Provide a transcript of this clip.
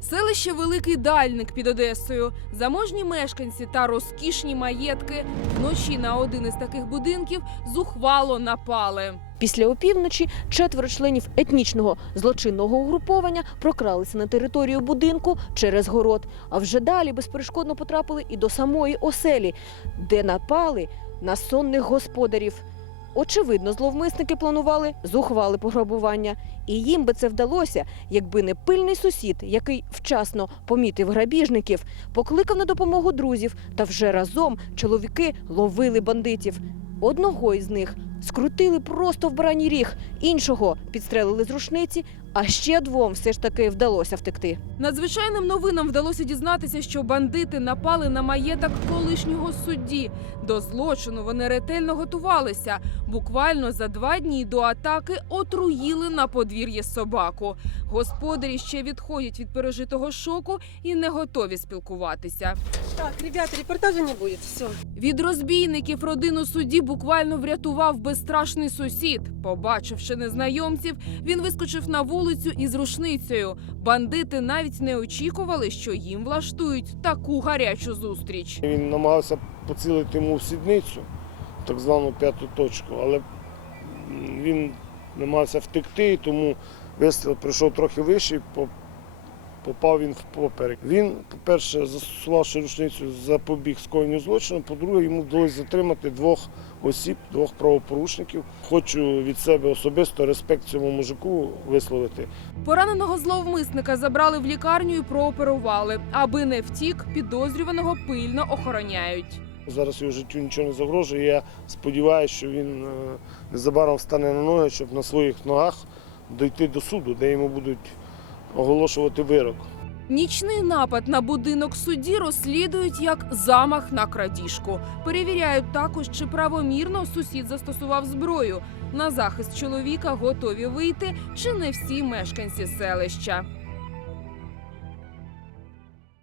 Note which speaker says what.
Speaker 1: Селище Великий Дальник під Одесою, заможні мешканці та розкішні маєтки вночі на один із таких будинків зухвало напали.
Speaker 2: Після опівночі четверо членів етнічного злочинного угруповання прокралися на територію будинку через город, а вже далі безперешкодно потрапили і до самої оселі, де напали на сонних господарів. Очевидно, зловмисники планували зухвали пограбування, і їм би це вдалося, якби не пильний сусід, який вчасно помітив грабіжників, покликав на допомогу друзів, та вже разом чоловіки ловили бандитів. Одного із них скрутили просто в бараній ріг, іншого підстрелили з рушниці, а ще двом все ж таки вдалося втекти.
Speaker 1: Надзвичайним новинам вдалося дізнатися, що бандити напали на маєток колишнього судді. До злочину вони ретельно готувалися. Буквально за два дні до атаки отруїли на подвір'ї собаку. Господарі ще відходять від пережитого шоку і не готові спілкуватися.
Speaker 3: Так, ребята, репортажа не будет. Все.
Speaker 1: Від розбійників родину судді буквально врятував безстрашний сусід. Побачивши незнайомців, він вискочив на вулицю із рушницею. Бандити навіть не очікували, що їм влаштують таку гарячу зустріч.
Speaker 4: Він намагався поцілити йому в сідницю, так звану п'яту точку, але він намагався втекти, тому вистріл прийшов трохи вище, попав він в поперек. Він, по-перше, застосувавши рушницю, запобіг скоєнню злочину, по-друге, йому вдалося затримати двох осіб, двох правопорушників. Хочу від себе особисто респект цьому мужику висловити.
Speaker 1: Пораненого зловмисника забрали в лікарню і прооперували. Аби не втік, підозрюваного пильно охороняють.
Speaker 4: Зараз його життю нічого не загрожує. Я сподіваюся, що він е, незабаром встане на ноги, щоб на своїх ногах дойти до суду, де йому будуть оголошувати вирок.
Speaker 1: Нічний напад на будинок судді розслідують як замах на крадіжку. Перевіряють також, чи правомірно сусід застосував зброю. На захист чоловіка готові вийти чи не всі мешканці селища.